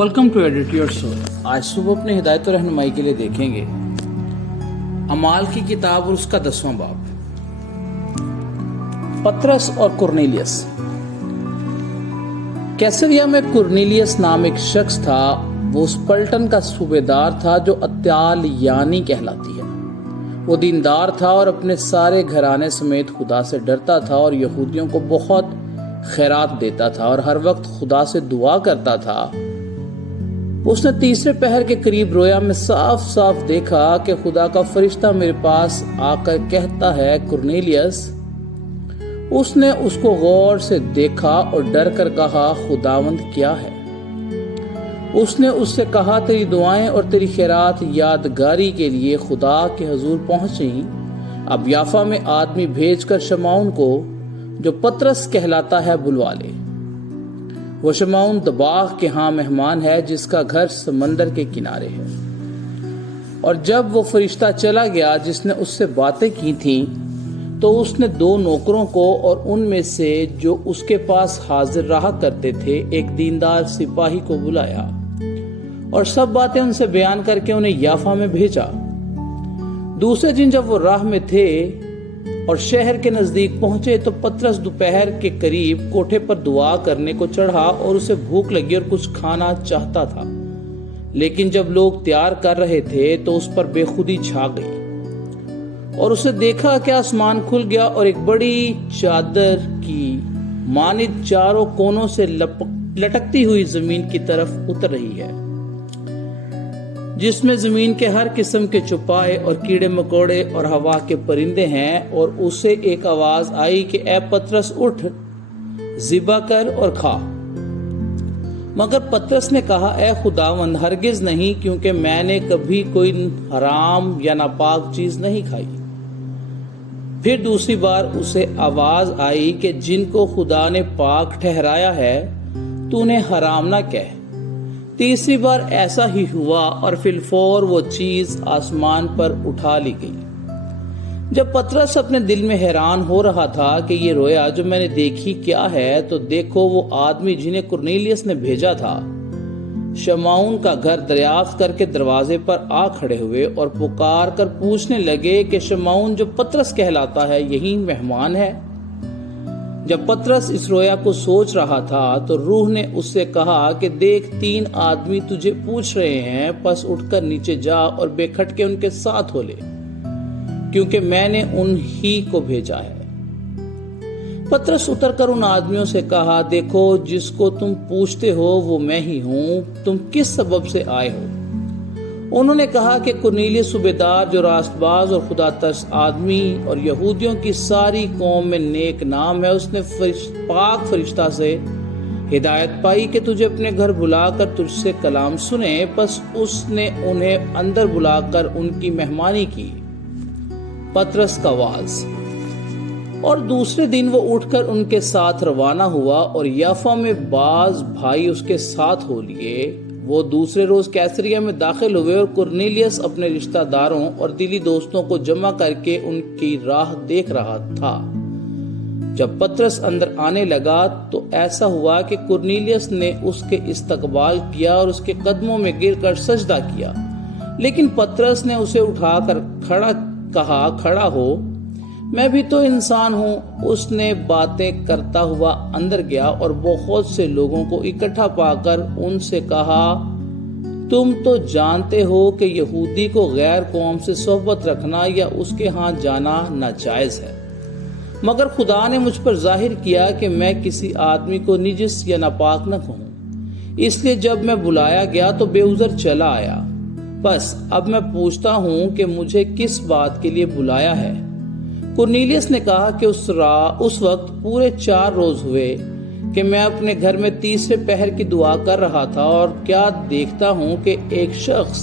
Welcome to edit your soul. आज सुबह अपने हिदायत और रहनुमाई के लिए देखेंगे अमाल की किताब और उसका 10वां बाब। पतरस और कुरनेलियस। कैसरिया में कुरनेलियस नाम एक शख्स था। वो उस पलटन का सूबेदार था जो अत्यालियानी कहलाती है। वो दीनदार था और अपने सारे घराने समेत खुदा से डरता था और यहूदियों को बहुत खैरात देता था और हर वक्त खुदा से दुआ करता था। उसने तीसरे पहर के करीब रोया में साफ साफ देखा कि खुदा का फरिश्ता मेरे पास आकर कहता है, कुरनेलियस। उसने उसको गौर से देखा और डर कर कहा, खुदावंद क्या है? उसने उससे कहा, तेरी दुआएं और तेरी खैरात यादगारी के लिए खुदा के हुजूर पहुंची। अब याफा में आदमी भेजकर शमौन को, जो पतरस कहलाता है, बुलवा ले। वो शमौन दबाग के यहाँ मेहमान है, जिसका घर समंदर के किनारे है। और जब वो फरिश्ता चला गया जिसने उससे बातें की थीं, तो उसने 2 नौकरों को और उनमें से जो उसके पास हाजिर रहा करते थे एक दीनदार सिपाही को बुलाया और सब बातें उनसे बयान करके उन्हें याफा में भेजा। दूसरे दिन जब वो राह में थे और शहर के नजदीक पहुंचे, तो पतरस दोपहर के करीब कोठे पर दुआ करने को चढ़ा और उसे भूख लगी और कुछ खाना चाहता था। लेकिन जब लोग तैयार कर रहे थे तो उस पर बेखुदी छा गई और उसे देखा कि आसमान खुल गया और एक बड़ी चादर की मानित चारों कोनों से लटकती हुई जमीन की तरफ उतर रही है, जिसमें जमीन के हर किस्म के चुपाए और कीड़े मकोड़े और हवा के परिंदे हैं। और उसे एक आवाज आई कि ए पतरस, उठ, ज़िबा कर और खा। मगर पतरस ने कहा, ए खुदावंद, हरगिज नहीं, क्योंकि मैंने कभी कोई हराम या नापाक चीज नहीं खाई। फिर दूसरी बार उसे आवाज आई कि जिनको खुदा ने पाक ठहराया है, तू उन्हें हराम ना कह। तीसरी बार ऐसा ही हुआ और फिलफौर वो चीज आसमान पर उठा ली गई। जब पतरस अपने दिल में हैरान हो रहा था कि ये रोया जो मैंने देखी क्या है, तो देखो वो आदमी जिन्हें कुरनेलियस ने भेजा था शमौन का घर दरियाफ्त करके दरवाजे पर आ खड़े हुए और पुकार कर पूछने लगे कि शमौन जो पतरस कहलाता है यही मेहमान है। जब पतरस इस रोया को सोच रहा था तो रूह ने उससे कहा कि देख, 3 आदमी तुझे पूछ रहे हैं, बस उठकर नीचे जा और बेखटके उनके साथ हो ले, क्योंकि मैंने उन्हीं को भेजा है। पतरस उतरकर उन आदमियों से कहा, देखो, जिसको तुम पूछते हो वो मैं ही हूं। तुम किस सबब से आए हो? उन्होंने कहा कि कुरनेलियस सूबेदार, जो रास्तबाज और खुदा तरस आदमी और यहूदियों की सारी कौम में नेक नाम है, उसने पाक फरिश्ता से हिदायत पाई कि तुझे अपने घर बुलाकर तुझसे कलाम सुने। बस उसने उन्हें अंदर बुलाकर उनकी मेहमानी की। पतरस का वाज। और दूसरे दिन वो उठकर उनके साथ रवाना हुआ और याफा में बाज भाई उसके साथ हो लिए। वो दूसरे रोज कैसरिया में दाखिल हुए और कुरनेलियस अपने रिश्तेदारों और दिली दोस्तों को जमा करके उनकी राह देख रहा था। जब पतरस अंदर आने लगा तो ऐसा हुआ कि कुरनेलियस ने उसके इस्तकबाल किया और उसके कदमों में गिरकर सजदा किया। लेकिन पतरस ने उसे उठाकर कहा, खड़ा हो, मैं भी तो इंसान हूँ। उसने बातें करता हुआ अंदर गया और बहुत से लोगों को इकट्ठा पाकर उनसे कहा, तुम तो जानते हो कि यहूदी को गैर कौम से सोहबत रखना या उसके यहाँ जाना नाजायज है। मगर खुदा ने मुझ पर जाहिर किया कि मैं किसी आदमी को निजिस या नापाक न कहूँ। इसलिए जब मैं बुलाया गया तो बेउजर चला आया। बस अब मैं पूछता हूँ कि मुझे किस बात के लिए बुलाया है? कुरनेलियस ने कहा कि उस वक्त पूरे 4 रोज हुए कि मैं अपने घर में तीसरे पहर की दुआ कर रहा था और क्या देखता हूँ कि एक शख्स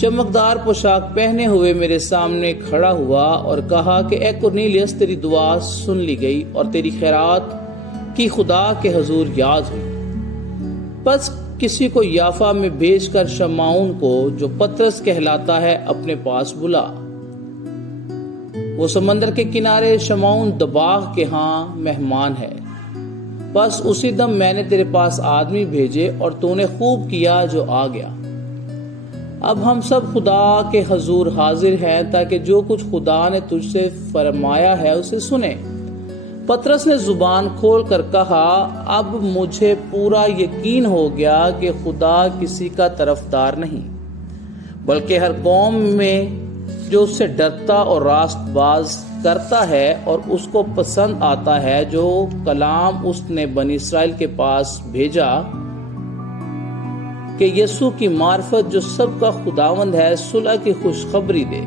चमकदार पोशाक पहने हुए मेरे सामने खड़ा हुआ और कहा कि ए कुरनेलियस, तेरी दुआ सुन ली गई और तेरी खैरात की खुदा के हुजूर याद हुई। बस किसी को याफा में भेजकर शमौन को, जो पतरस कहलाता है, अपने पास बुला। वो समंदर के किनारे शमौन दबाग के यहाँ मेहमान है। بس اسی دم میں نے تیرے پاس آدمی بھیجے اور تو نے خوب کیا جو آ گیا۔ اب ہم سب خدا کے حضور حاضر ہیں تاکہ جو کچھ خدا نے تجھ سے فرمایا ہے اسے سنے۔ پطرس نے زبان کھول کر کہا، اب مجھے پورا یقین ہو گیا کہ خدا کسی کا طرفدار نہیں، بلکہ ہر قوم میں جو اس سے ڈرتا اور راست باز کرتا ہے اور اس کو پسند آتا ہے جو کلام اس نے بنی اسرائیل کے پاس بھیجا کہ یسوع کی معرفت جو سب کا خداوند ہے صلح کی خوشخبری دے۔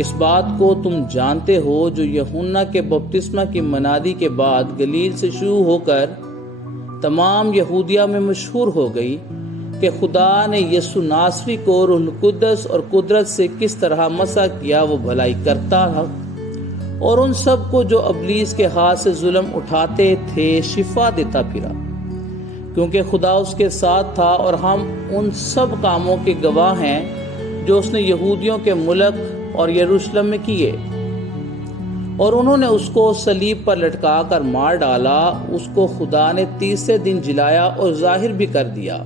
اس بات کو تم جانتے ہو جو یوحنا کے بپتسمہ کی منادی کے بعد گلیل سے شروع ہو کر تمام یہودیہ میں مشہور ہو گئی کہ خدا نے یسوع ناصری کو روح القدس اور قدرت سے کس طرح مسح کیا وہ بھلائی کرتا تھا اور ان سب کو جو ابلیس کے ہاتھ سے ظلم اٹھاتے تھے شفا دیتا پھرا، کیونکہ خدا اس کے ساتھ تھا۔ اور ہم ان سب کاموں کے گواہ ہیں جو اس نے یہودیوں کے ملک اور یروشلم میں کیے، اور انہوں نے اس کو صلیب پر لٹکا کر مار ڈالا۔ اس کو خدا نے تیسرے دن جلایا اور ظاہر بھی کر دیا،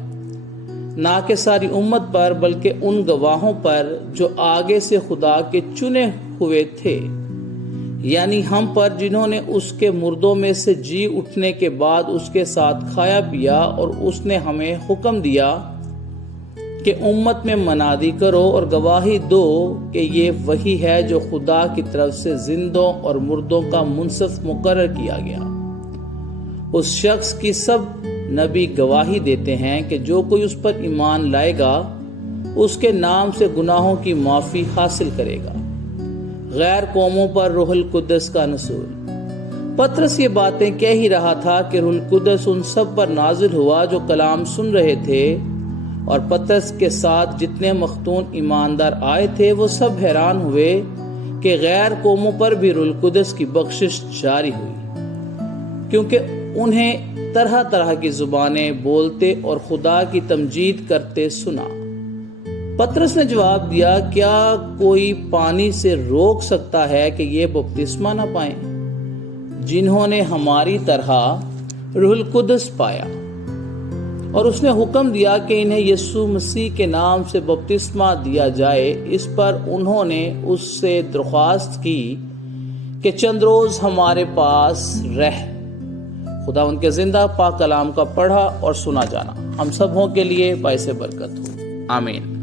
نہ کہ ساری امت پر بلکہ ان گواہوں پر جو آگے سے خدا کے چنے ہوئے تھے، یعنی ہم پر جنہوں نے اس کے مردوں میں سے جی اٹھنے کے بعد اس کے ساتھ کھایا پیا۔ اور اس نے ہمیں حکم دیا کہ امت میں منادی کرو اور گواہی دو کہ یہ وہی ہے جو خدا کی طرف سے زندوں اور مردوں کا منصف مقرر کیا گیا۔ اس شخص کی سب نبی گواہی دیتے ہیں کہ جو کوئی اس پر ایمان لائے گا اس کے نام سے گناہوں کی معافی حاصل کرے گا۔ غیر قوموں پر روح القدس کا نزول۔ پطرس یہ باتیں کہہ ہی رہا تھا کہ روح القدس ان سب پر نازل ہوا جو کلام سن رہے تھے، اور پطرس کے ساتھ جتنے مختون ایماندار آئے تھے وہ سب حیران ہوئے کہ غیر قوموں پر بھی روح القدس کی بخشش جاری ہوئی، کیونکہ انہیں طرح طرح کی زبانیں بولتے اور خدا کی تمجید کرتے سنا۔ پطرس نے جواب دیا، کیا کوئی پانی سے روک سکتا ہے کہ یہ بپتسمہ نہ پائیں جنہوں نے ہماری طرح روح القدس پایا؟ اور اس نے حکم دیا کہ انہیں یسوع مسیح کے نام سے بپتسمہ دیا جائے۔ اس پر انہوں نے اس سے درخواست کی کہ چند روز ہمارے پاس رہ۔ خدا ان کے زندہ پاک کلام کا پڑھا اور سنا جانا ہم سبوں کے لیے باعث برکت ہو، آمین۔